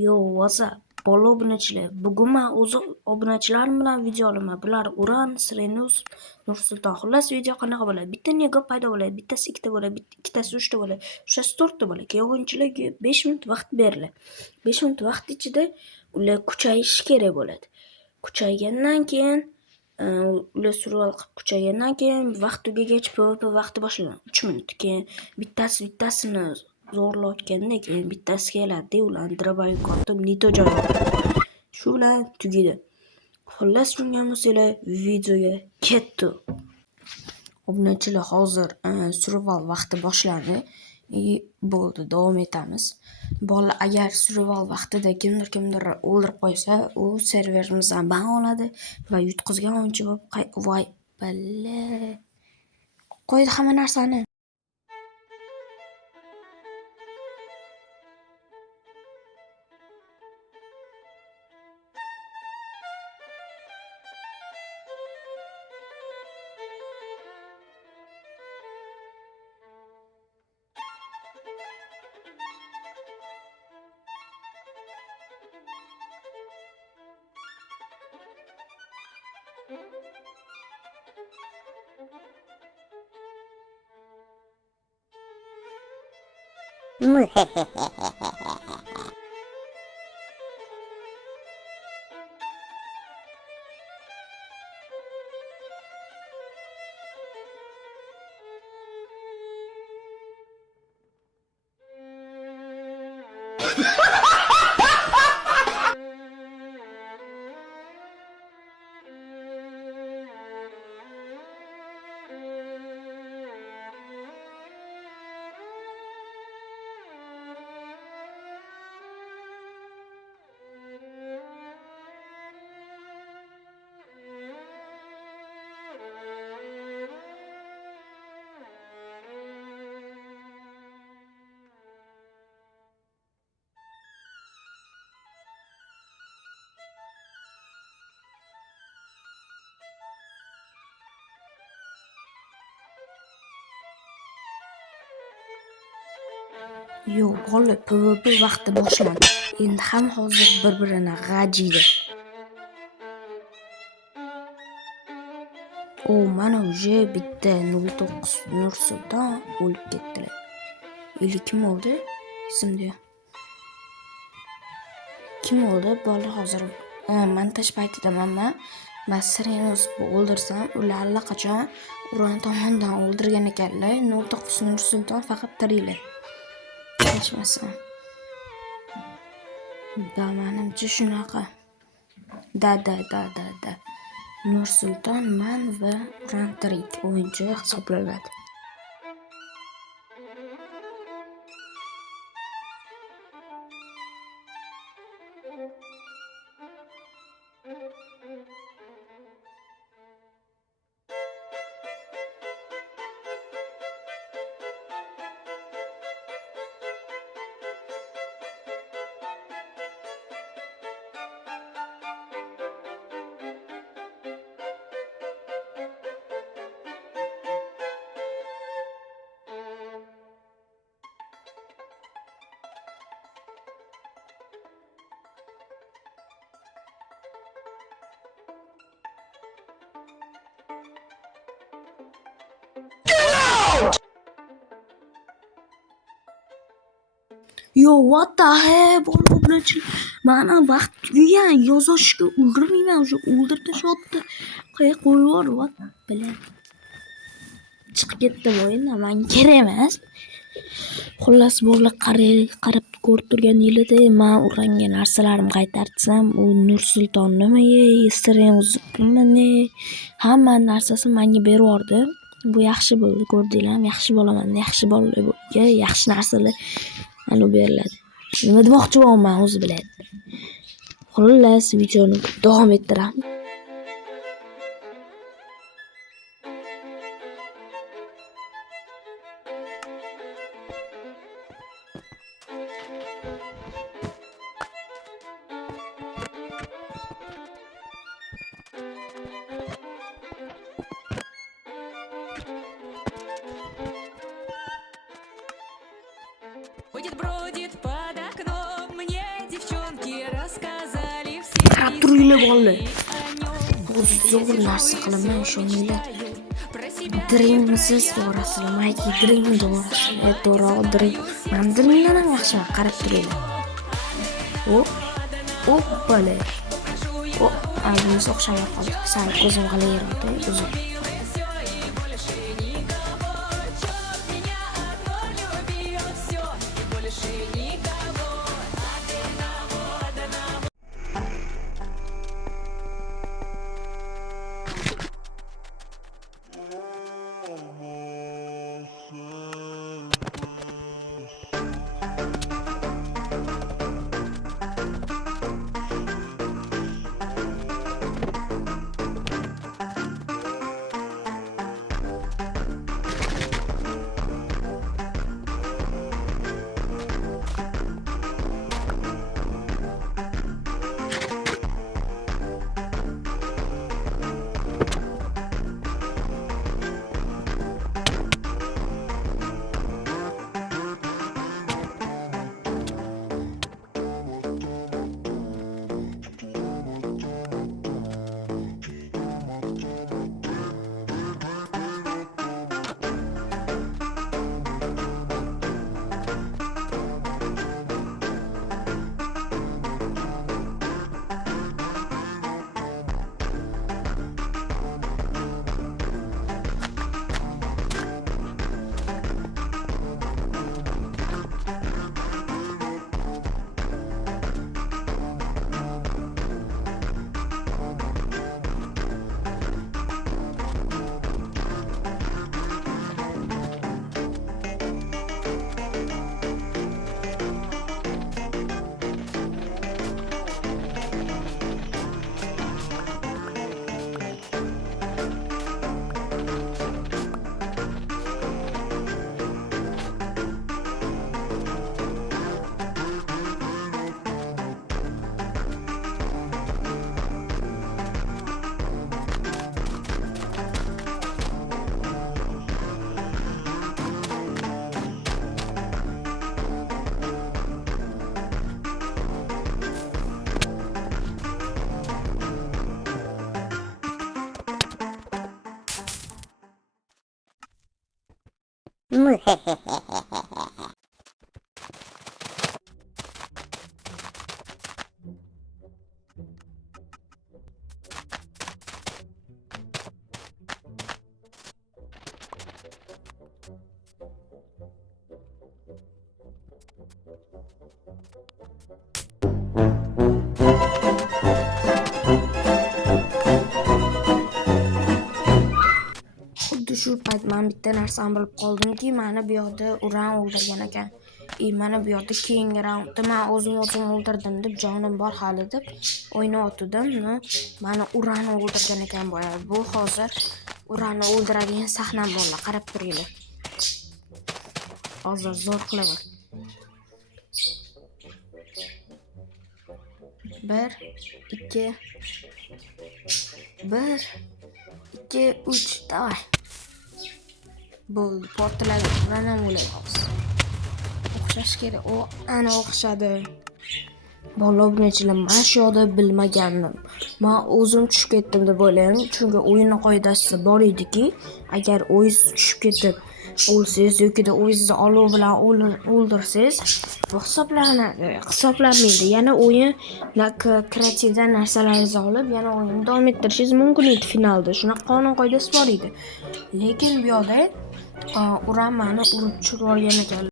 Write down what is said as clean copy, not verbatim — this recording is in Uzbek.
Yo, WhatsApp, bola obunachilar. Bugun men o'z obunachilarim bilan video olaman. Bular Uran, Sirenus, Nursulton. Xullas video qanaqa bo'ladi? Bitta nego paydo bo'ladi, bittasi ikkita bo'ladi, ikkitasi uchta bo'ladi, uchtasi to'rtta bo'ladi. Keyin o'yinchilarga 5 minut vaqt beriladi. 5 minut vaqt ichida ular kuchayishi kerak bo'ladi. Kuchaygandan keyin ular survival qilib kuchaygandan keyin vaqt tugagach PvP vaqti boshlanadi. 3 minut. Keyin bittasini zo'rlayotganda keyin bittasi keladi, ularni dробовик otib nito joyiga qo'yadi. Shu bilan tugaydi. Xullas tushungan bo'lsanglar, videoga ketdi. Obunachilar hozir survival vaqti boshlandi. Bo'ldi, davom etamiz. Bola agar survival vaqtida kimdir o'ldirib qo'ysa, u serverimizdan ban oladi va yutqizgan o'yinchi bo'lib voy balla qo'ydi hamma narsani. Yo, bola PvP vaqti boshlandi. Endi ham hozir bir-birini g'ajiydi. Mana uje bitta 09 Nursulton o'lib ketdilar. Kim o'ldi? Esimda yo'q. Kim o'ldi? Bola hozir montaj paytidaman men Sirenus o'ldirsam, ular allaqachon Uran tomonidan o'ldirgan ekanlar. 09 Nursulton faqat tiriklar. Kechmasin. Menimcha shunaqa. Da. Nursulton man va Uran tirik o'yinchi hisoblanadi. Yo, what the hell? Bola obunachilar. Mana vaqt tugagan, yozishga ulgurmayman, уже o'ldirib tashlabdi. Qayerga qo'yib yubor, what bilan. Chiqib ketdim o'yindan, menga kerak emas. Xullas bola qarab ko'rib turganinglarda, men Uranga narsalarimni qaytartsam, u Nursulton nimaga, Sirenus nimani, hamma narsasini menga berib yubordi. Bu yaxshi bo'ldi, ko'rdinglarmi? Yaxshi bo'laman, yaxshi bolalarga yaxshi narsalar beriladi. Nima demoqchi bo'laman o'zi biladi. Xullas videoni davom ettiramiz. Ходит, бродит под окном, мне девчонка turinglar bolalar. Zo'r narsa qilaman, ishoninglar. Diringmisiz to'g'rasini, mayki diring to'g'rasini, diring. Men diringdan ham yaxshiman, qarab turinglar. Hoppala. Ayimiz o'xshamay qoldi. Sal ko'zim g'alayirdi, uzun. Xuddi shu payt men bitta narsani bilib qoldimki, meni bu yoqda uran o'ldirgan ekan. Mana bu yoqda keyingi raundda men o'zim o'ldirdim deb, jonim bor hali deb o'ynayotgandim. Meni uran o'ldirgan ekan boya. Bu hozir uranni o'ldiradigan sahnam bo'ldi. Qarab turinglar. Hozir zo'r qilaman. 1 2 3 davay. Bo'ldi, portlagan. Uran ham o'ladi hozir. O'xshash kerak. Ana o'xshadi. Bola obunachilar, men shu yoqda bilmagandim. Men o'zim tushib ketdim deb o'ylayman, chunki o'yin qoidasida bor ediki, agar o'yiz tushib ketib o'lsangiz yoki o'yizni olov bilan o'ldirsangiz, bu hisoblanmaydi. Yana o'yin kreativdan narsalaringizni olib, yana o'yinni davom ettirishingiz mumkin edi finalda. Shunaqa qonun qoidasi bor edi. Lekin bu yoqda uran meni urib tushirib olgan ekan.